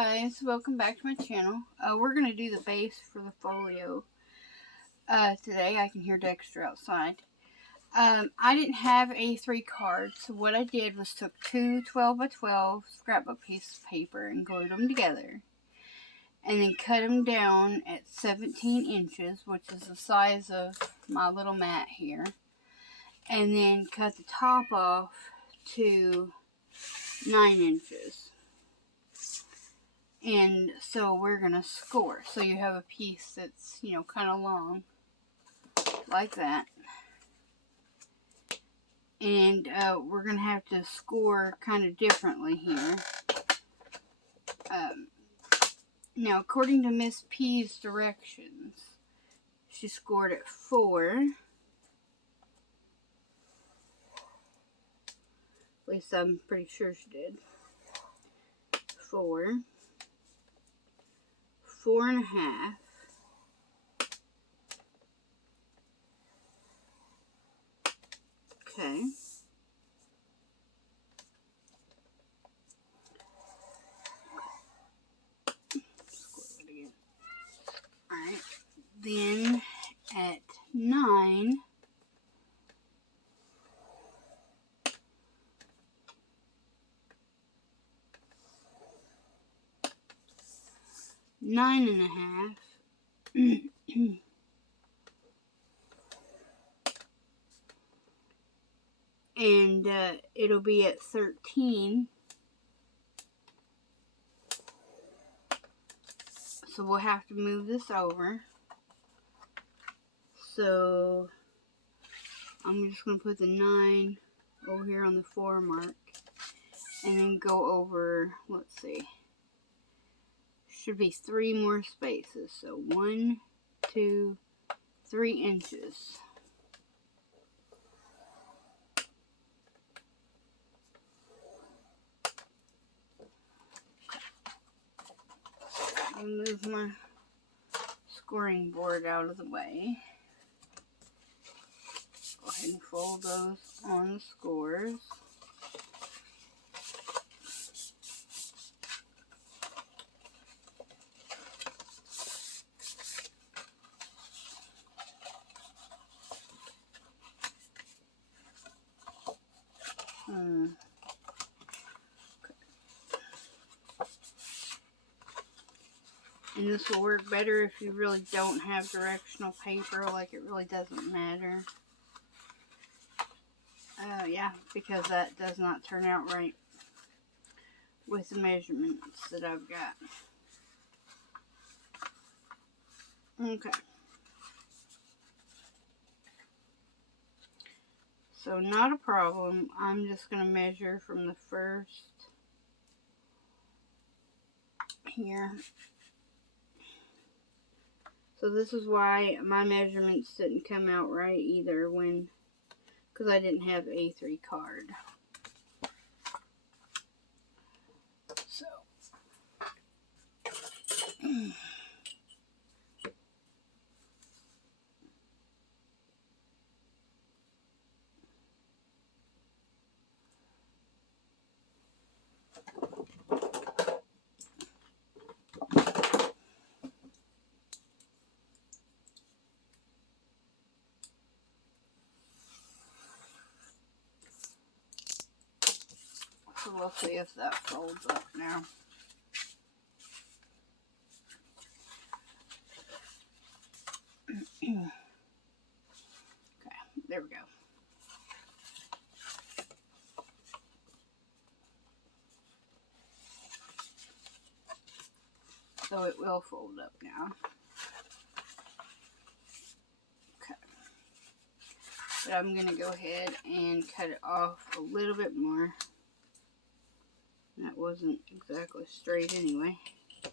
guys, welcome back to my channel. We're going to do the base for the folio today. I can hear Dexter outside. I didn't have A3 cards, so what I did was took two 12 by 12 scrapbook pieces of paper and glued them together. And then cut them down at 17 inches, which is the size of my little mat here. And then cut the top off to 9 inches. And so we're going to score. So you have a piece that's, kind of long. Like that. And we're going to have to score kind of differently here. Now, according to Miss P's directions, she scored at 4. At least I'm pretty sure she did. 4. 4.5. Okay. Score it again. Alright. Then at 9. Nine and a half. And it'll be at 13. So we'll have to move this over. So I'm just going to put the 9 over here on the 4 mark. And then go over, let's see. Should be 3 more spaces. So 1, 2, 3 inches. I'll move my scoring board out of the way. Go ahead and fold those on the scores. And this will work better if you really don't have directional paper, like it really doesn't matter. Yeah, because that does not turn out right with the measurements that I've got. Okay. So not a problem. I'm just going to measure from the first here. So this is why my measurements didn't come out right either because I didn't have A3 card. So we'll see if that folds up now. Okay, there we go. So it will fold up now. Okay. But I'm going to go ahead and cut it off a little bit more. That wasn't exactly straight anyway. Okay.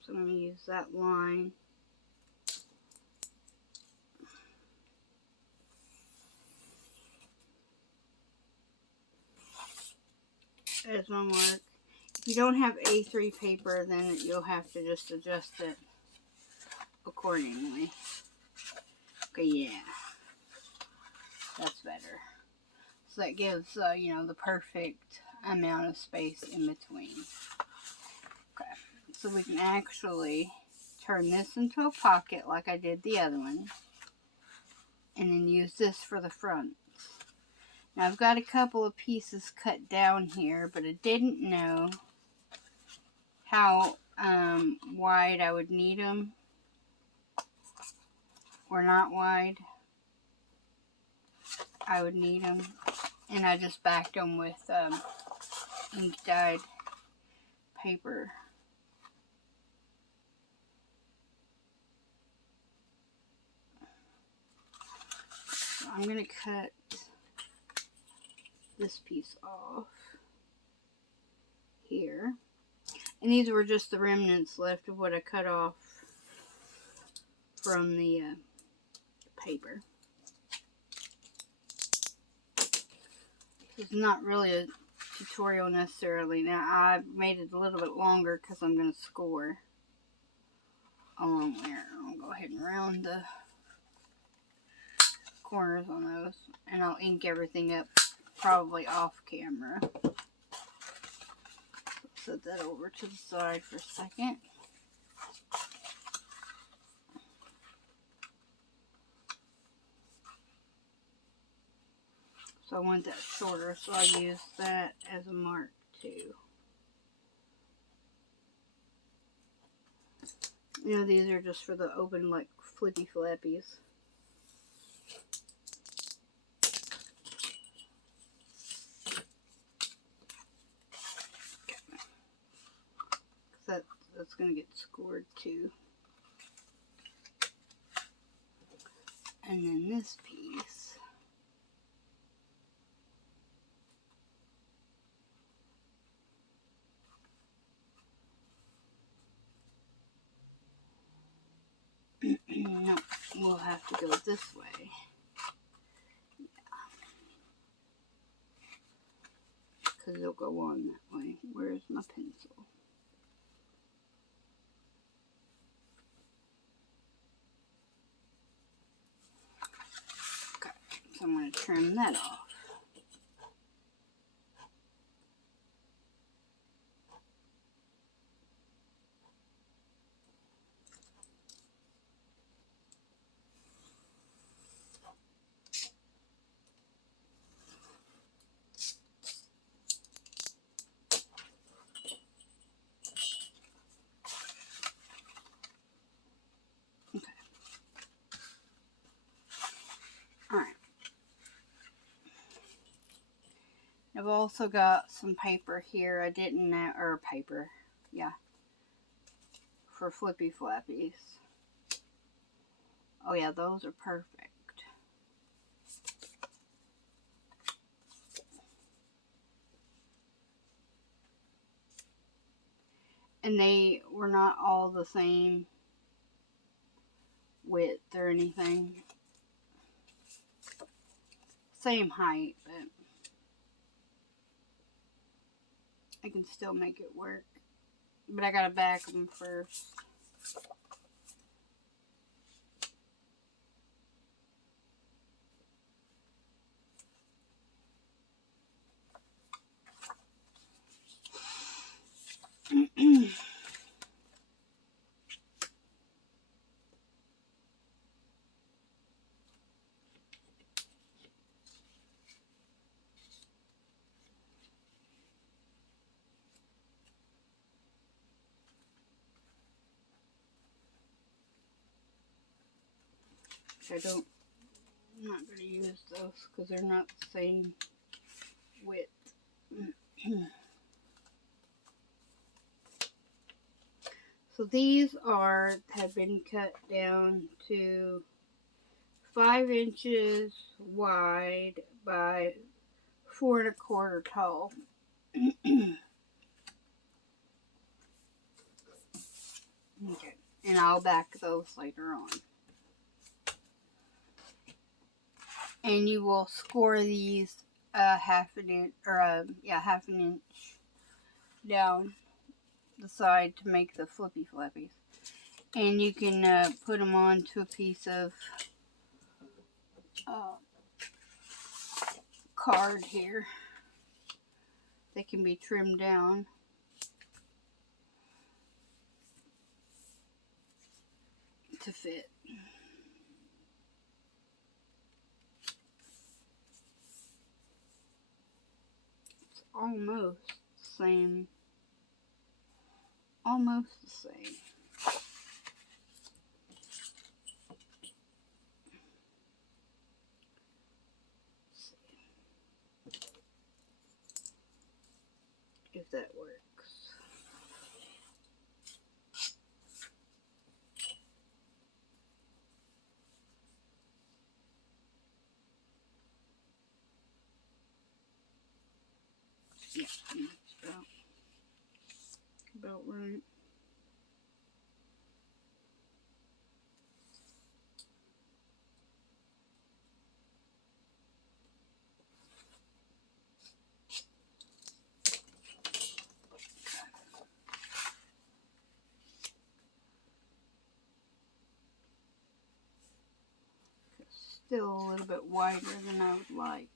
So I'm going to use that line. As my mark. If you don't have A3 paper, then you'll have to just adjust it accordingly. Okay, yeah. That's better. So that gives, you know, the perfect amount of space in between. Okay, so we can actually turn this into a pocket like I did the other one. And then use this for the front. Now I've got a couple of pieces cut down here, but I didn't know how wide I would need them. Or not wide. I would need them. And I just backed them with ink dyed paper. So I'm going to cut this piece off here. And these were just the remnants left of what I cut off from the paper. This is not really a tutorial necessarily. Now I made it a little bit longer because I'm going to score along there. I'll go ahead and round the corners on those, and I'll ink everything up probably off camera. Set that over to the side for a second. So I want that shorter, so I use that as a mark too. You know, these are just for the open, like, flippy flappies. That's going to get scored too. And then this piece. No, we'll have to go this way. Yeah. Because it'll go on that way. Where's my pencil? Okay, so I'm going to trim that off. Alright. I've also got some paper here. I didn't know, or paper, yeah, for flippy flappies. Oh yeah, those are perfect. And they were not all the same width or anything. Same height, but I can still make it work. But I gotta back them first. I'm not going to use those because they're not the same width. So these have been cut down to 5 inches wide by 4 1/4 tall. Okay, and I'll back those later on. And you will score these half an inch, or half an inch down the side to make the flippy flappies. And you can put them onto a piece of card here that can be trimmed down. To fit. It's almost the same. Almost the same. If that works. Yeah, that's about right. Still a little bit wider than I would like.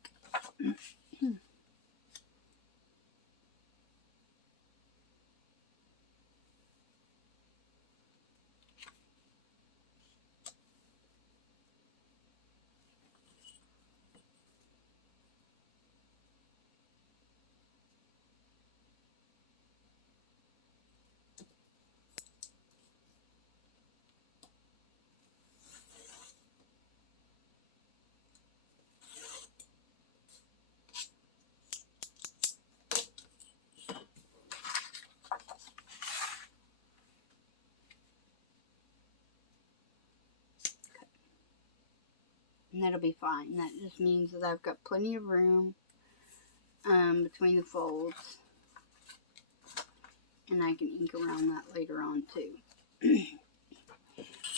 And that'll be fine. That just means that I've got plenty of room between the folds. And I can ink around that later on too.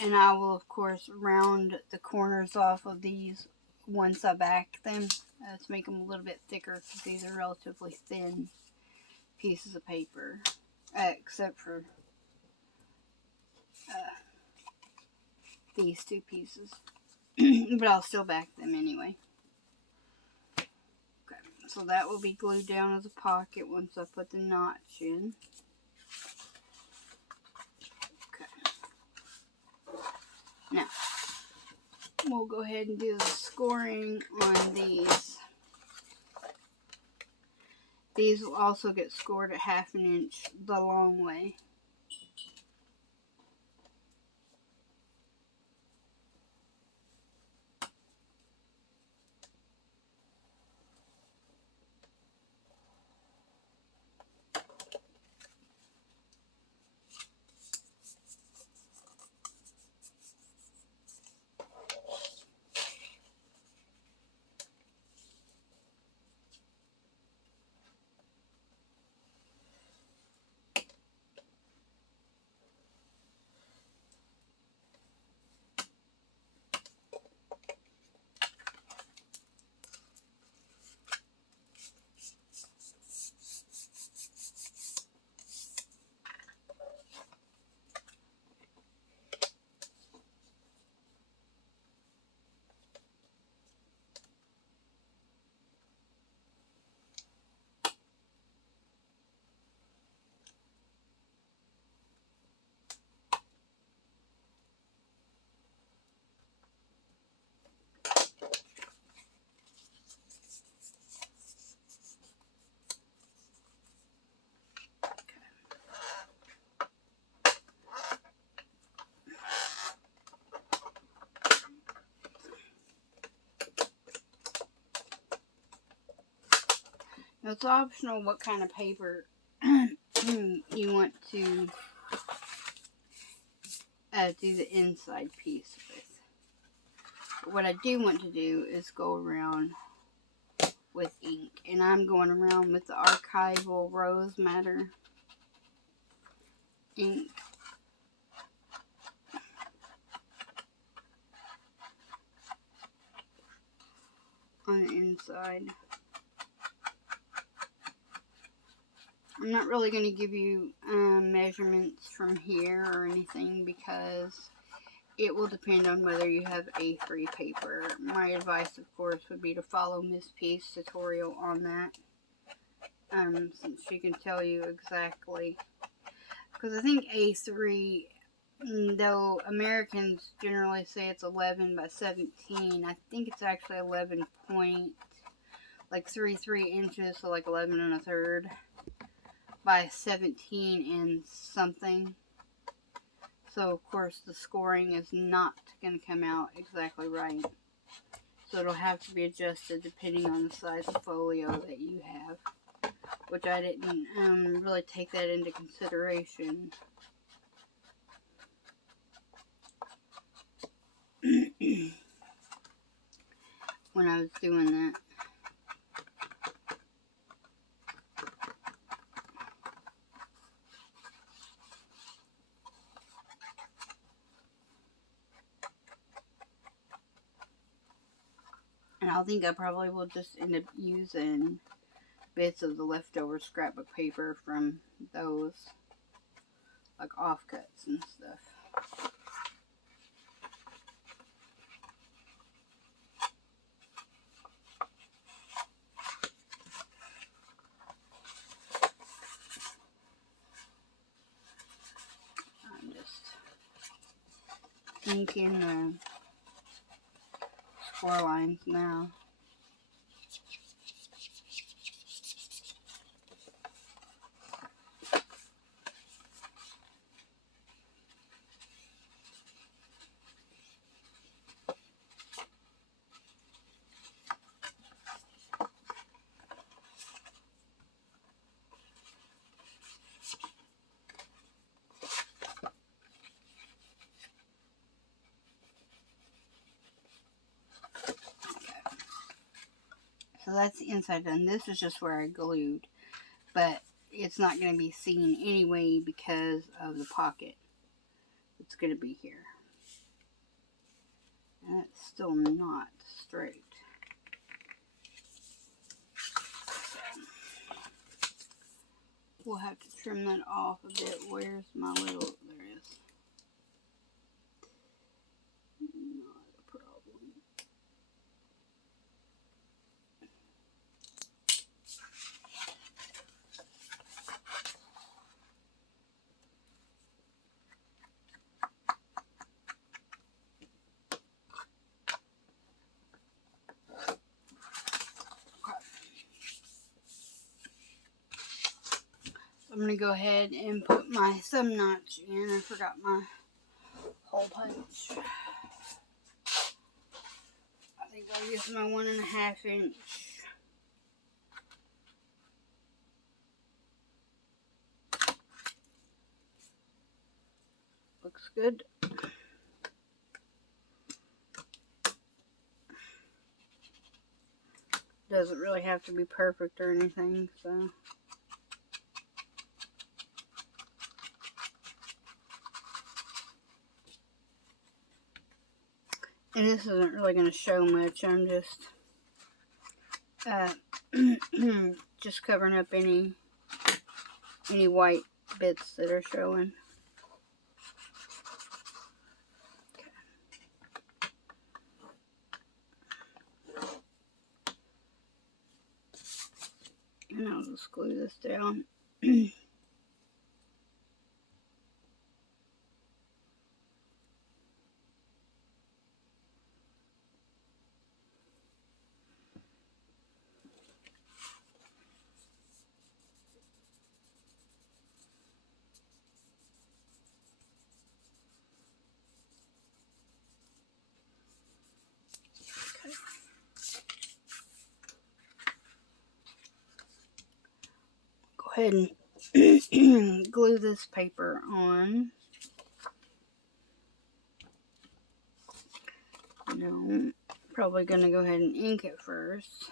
And I will, of course, round the corners off of these once I back them to make them a little bit thicker, because these are relatively thin pieces of paper, except for these two pieces. But I'll still back them anyway. Okay, so that will be glued down as a pocket once I put the notch in. Okay. Now, we'll go ahead and do the scoring on these. These will also get scored at 1/2 inch the long way. Now, it's optional what kind of paper you want to do the inside piece with. But what I do want to do is go around with ink, and I'm going around with the Archival Rose Madder ink. On the inside. I'm not really going to give you measurements from here or anything, because it will depend on whether you have A3 paper. My advice, of course, would be to follow Miss P's tutorial on that. Since she can tell you exactly. Because I think A3, though Americans generally say it's 11 by 17, I think it's actually 11 point, like 3 inches, so like 11 1/3 by 17 and something. So, of course, the scoring is not going to come out exactly right. So, it'll have to be adjusted depending on the size of folio that you have. Which I didn't really take that into consideration. When I was doing that. And I think I probably will just end up using bits of the leftover scrapbook paper from those, like offcuts and stuff. I'm just inking the score lines now. So that's the inside done. This is just where I glued, but it's not going to be seen anyway because of the pocket. It's going to be here. And it's still not straight. We'll have to trim that off a bit. Where's my little, there it is. Not a problem. I'm going to go ahead and put my thumb notch in. I forgot my hole punch. I think I'll use my 1.5 inch. Looks good. Doesn't really have to be perfect or anything, so. And this isn't really going to show much. I'm just just covering up any white bits that are showing. And I'll just glue this down. Go ahead and glue this paper on. No, probably going to go ahead and ink it first.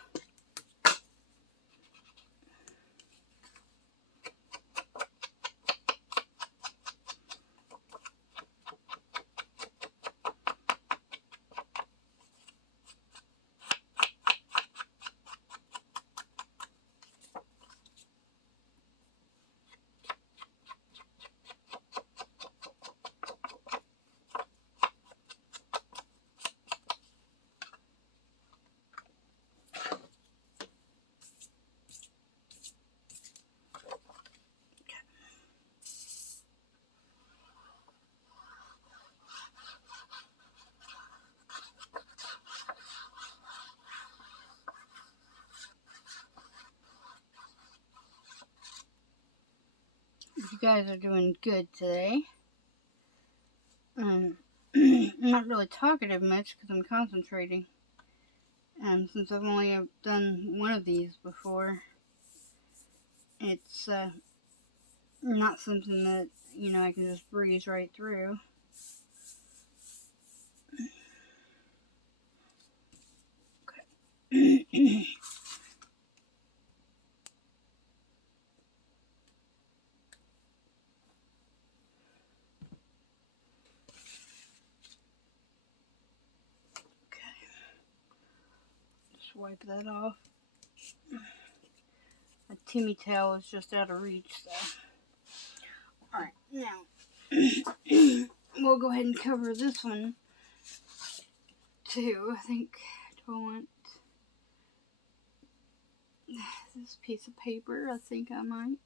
you guys are doing good today. I'm not really talkative much because I'm concentrating. Since I've only done one of these before, it's not something that, I can just breeze right through. Okay. Wipe that off. My Timmy towel is just out of reach, so. Alright, now we'll go ahead and cover this one too. I think, do I want this piece of paper? I think I might.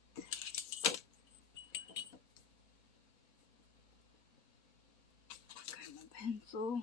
Okay, my pencil.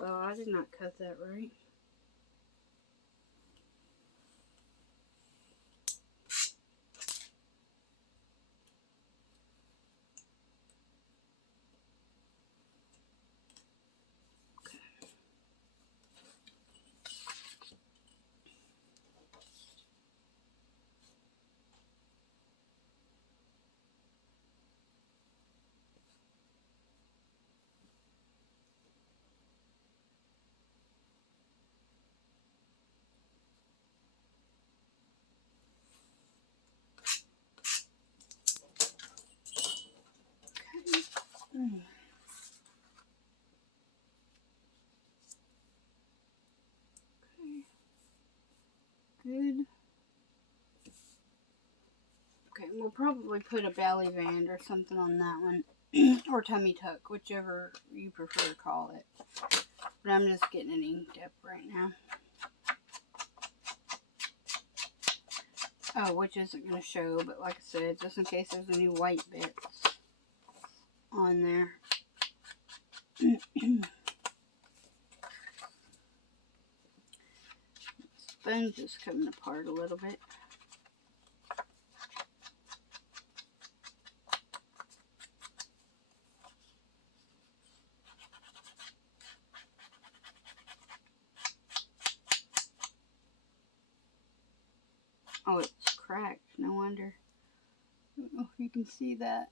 Well, I did not cut that right. Okay. Good. Okay, we'll probably put a belly band or something on that one. Or tummy tuck, whichever you prefer to call it. But I'm just getting it inked up right now. Oh, which isn't going to show, but like I said, just in case there's any white bits on there. Sponge is coming apart a little bit. Oh, it's cracked. No wonder. I don't know if you can see that.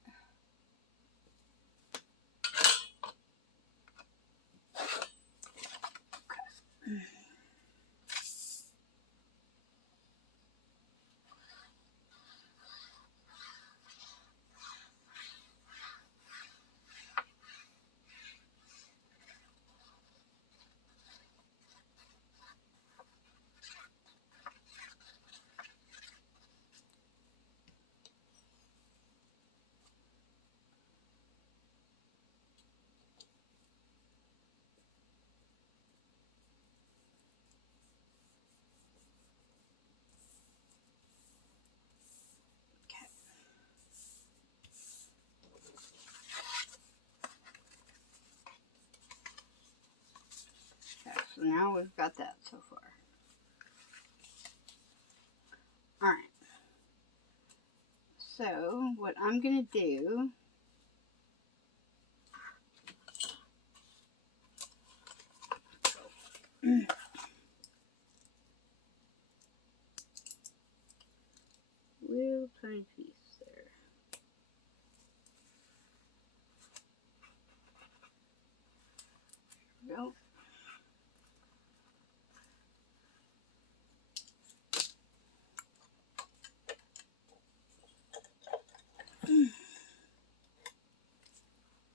Okay. So now we've got that so far. Alright. So, what I'm going to do little tiny piece there. There we go.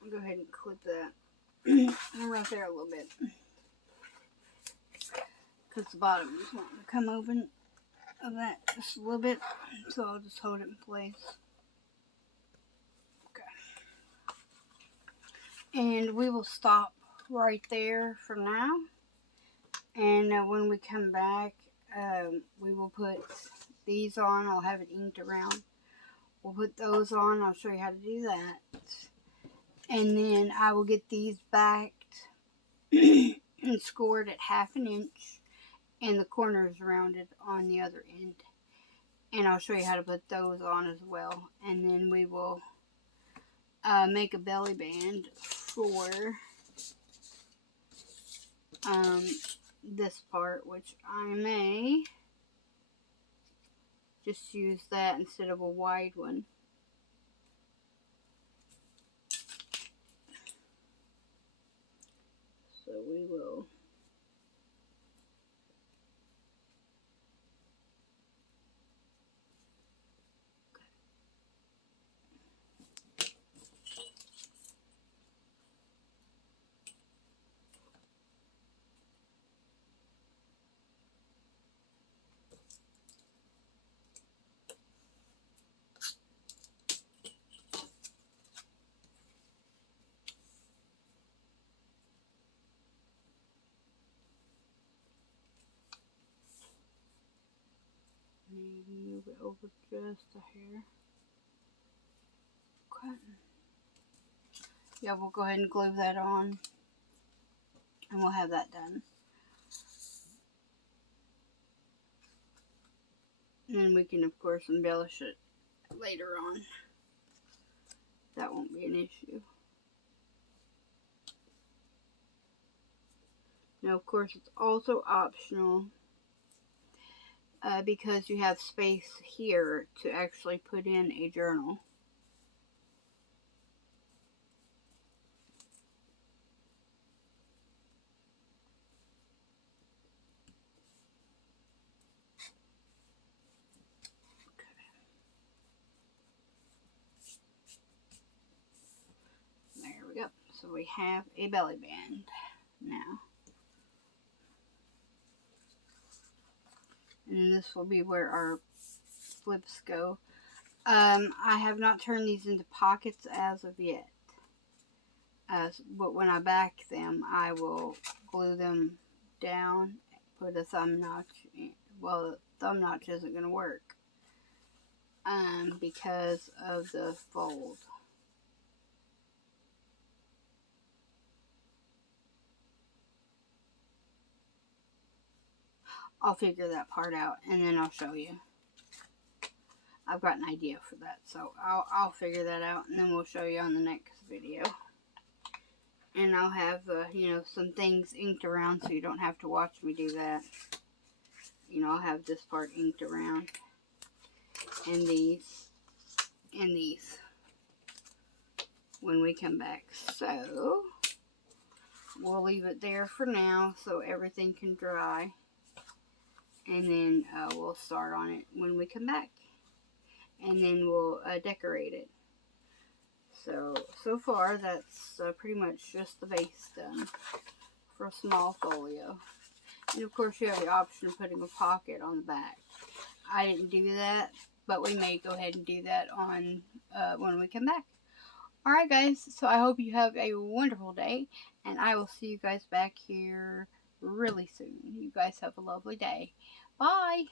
I'll go ahead and clip that right there a little bit. because the bottom is wanting to come open of that just a little bit, so I'll just hold it in place. Okay. And we will stop right there for now. And when we come back, we will put these on. I'll have it inked around. We'll put those on. I'll show you how to do that. And then I will get these backed and scored at 1/2 inch. And the corners rounded on the other end. And I'll show you how to put those on as well. And then we will make a belly band for this part, which I may just use that instead of a wide one. So we will maybe move it over just a hair. Okay. Yeah, we'll go ahead and glue that on, and we'll have that done. And then we can, of course, embellish it later on. That won't be an issue. Now, of course, it's also optional because you have space here to actually put in a journal. There we go. So we have a belly band now. And this will be where our flips go. I have not turned these into pockets as of yet. But when I back them, I will glue them down, put a thumb notch in. Well, the thumb notch isn't going to work because of the fold. I'll figure that part out and then I'll show you. I've got an idea for that, so I'll figure that out and then we'll show you on the next video. And I'll have, you know, some things inked around so you don't have to watch me do that. You know, I'll have this part inked around. And these. And these. When we come back. So, we'll leave it there for now so everything can dry. And then we'll start on it when we come back. And then we'll decorate it. So far, that's pretty much just the base done for a small folio. And of course, you have the option of putting a pocket on the back. I didn't do that, but we may go ahead and do that on when we come back. Alright guys, so I hope you have a wonderful day, and I will see you guys back here really soon. You guys have a lovely day. Bye!